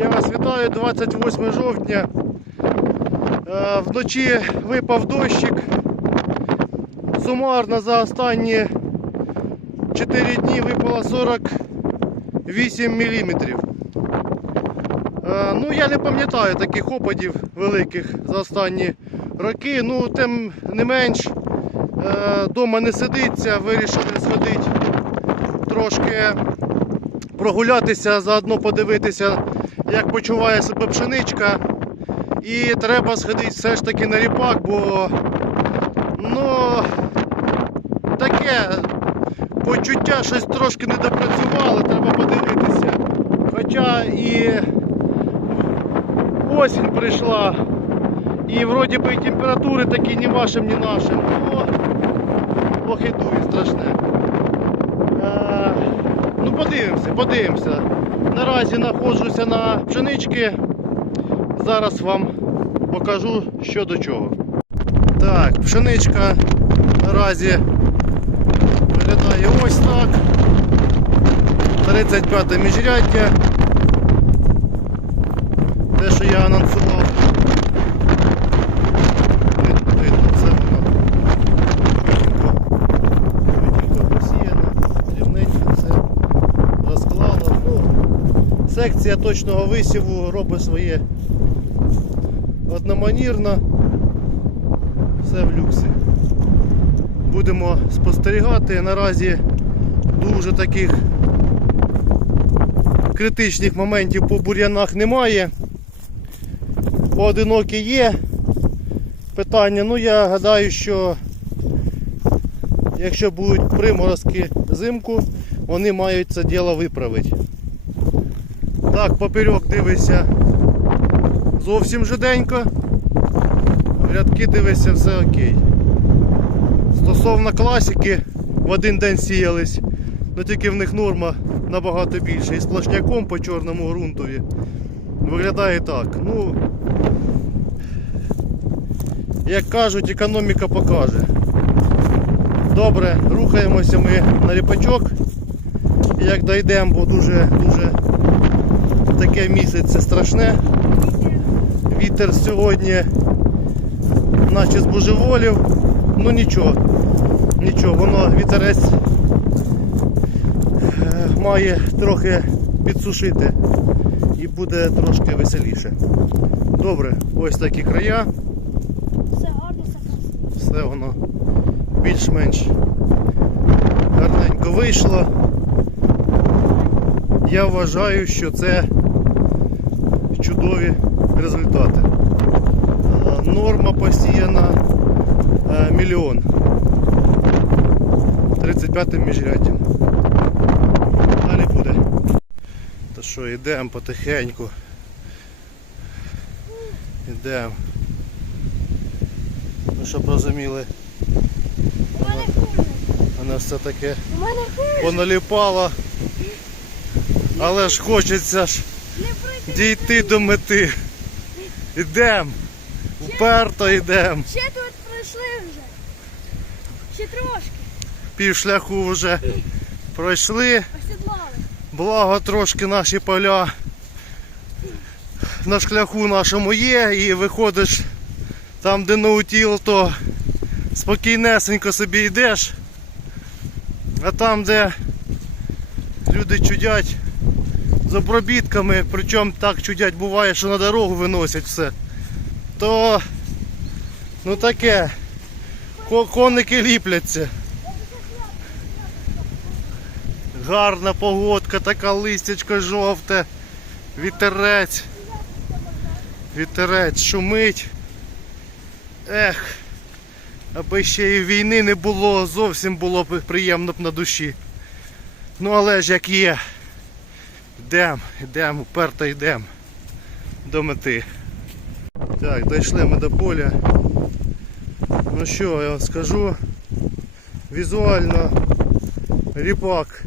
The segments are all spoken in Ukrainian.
Я вас вітаю 28 жовтня. Е, Вночі випав дощик. Сумарно за останні 4 дні випало 48 мм. Ну, я не пам'ятаю таких опадів великих за останні роки. Ну, тим не менш, е, дома не сидиться, вирішили сходити трошки прогулятися, заодно подивитися, як почуває себе пшеничка. І треба сходити все ж таки на ріпак, бо ну таке почуття щось трошки не допрацювало, треба подивитися. Хоча і осінь прийшла, і вроді би і температури такі ні вашим, ні нашим. Ну, ох і дує страшне. Е, Ну, подивимося, подивимося. Наразі знаходжуся на пшенички. Зараз вам покажу, що до чого. Так, пшеничка наразі виглядає ось так. 35 міжряддя. Те, що я анонсував. Видно, видно, це воно. Рівненько посіяно, рівненько все розклало. Ну, секція точного висіву робить своє одноманірно. Все в люксі. Будемо спостерігати. Наразі дуже таких критичних моментів по бур'янах немає. Поодинокі є питання. Ну я гадаю, що якщо будуть приморозки взимку, вони мають це діло виправити. Так, поперек дивися зовсім жиденько. Рядки дивися, все окей. Стосовно класики, в один день сіялись, але тільки в них норма набагато більше. І сплошняком по чорному ґрунтові виглядає так. Ну, як кажуть, економіка покаже. Добре, рухаємося ми на ріпачок. Як дійдемо, бо дуже дуже таке місяце страшне. Вітер сьогодні наче збожеволів. Ну нічого, нічого, воно вітерець е, має трохи підсушити і буде трошки веселіше. Добре, ось такі края, Все гарно, все красиво. все воно більш-менш гарненько вийшло. Я вважаю, що це чудові результати. Е, Норма посіяна е, мільйон. 35 міжряддям. Далі буде. Та що, йдемо потихеньку. Йдемо. Ну щоб розуміли, У мене все таке поналіпало. Але ж хочеться ж. Дійти до мети. Ідем. Уперто йдем. Ще тут пройшли вже. Ще трошки. Пів шляху вже пройшли. Осідлали. Благо трошки наші поля на шляху нашому є і виходиш там, де наутіл, то спокійнесенько собі йдеш. А там, де люди чудять з обробітками, причому так чудять буває, що на дорогу виносять все, то ну таке, ко- коники ліпляться. Гарна погодка, така листячко жовте, вітерець. Вітерець шумить. Ех, аби ще і війни не було, зовсім було б приємно б на душі. Ну але ж як є. Йдем, йдем, уперто йдем до мети. Так, дійшли ми до поля. Ну що, я вам скажу. Візуально ріпак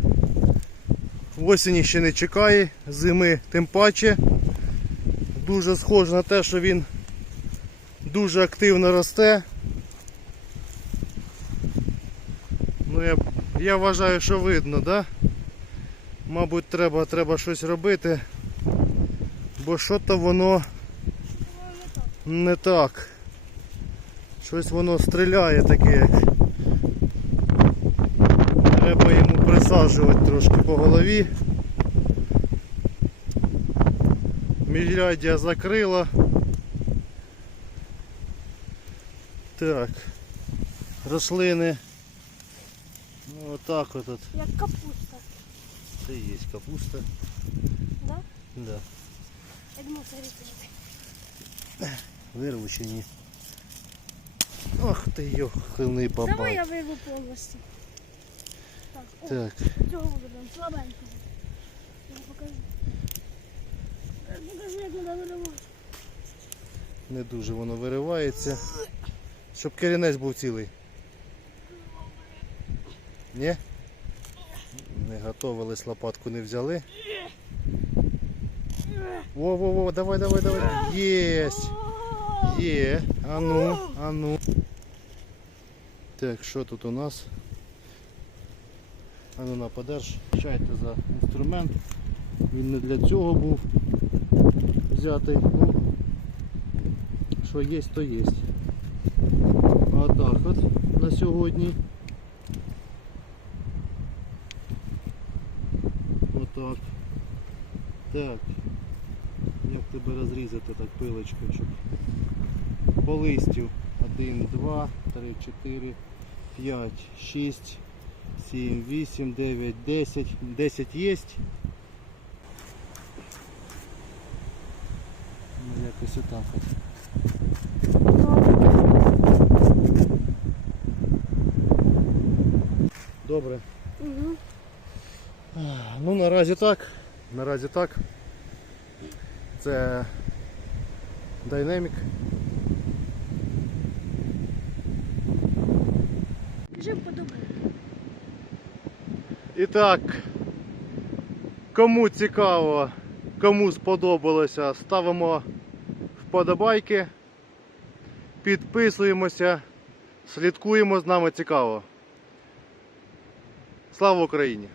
осені ще не чекає, зими тим паче. Дуже схоже на те, що він дуже активно росте. Ну я, я вважаю, що видно, да? Мабуть, треба, треба щось робити. Бо що-то воно Воно не так. Щось воно стріляє таке як. Треба йому присаджувати трошки по голові. Міжряддя закрила. Так. Рослини. Ну, отак от. от. Як капуста. Це є капуста. Да? Да. Я думав, це різати. Вирву чи ні. Ох ти йоханий Давай я вирву повністю. Так, о, Так. цього виберемо, слабенько. Я покажу. Покажи, як треба виривати. Не дуже воно виривається. Щоб корінець був цілий. Ні? Готовились, лопатку не взяли. Во-во-во, давай, давай, давай. Єсть! Є. Ану, ану. Так, що тут у нас? Ану на подерж. Чайте за інструмент. Він не для цього був взятий. Ну, що є, то є. Отак от на сьогодні. Отак. Так. Як тебе розрізати так пилочкою, щоб по листю 1, 2, 3, 4, 5, 6, 7, 8, 9, 10. 10 є. Ну, якось отак от. Добре. Угу. Ну наразі так. Наразі так. Це Dynamic. Кажи подобає. І так, кому цікаво, кому сподобалося, ставимо вподобайки, підписуємося, слідкуємо з нами цікаво. Слава Україні!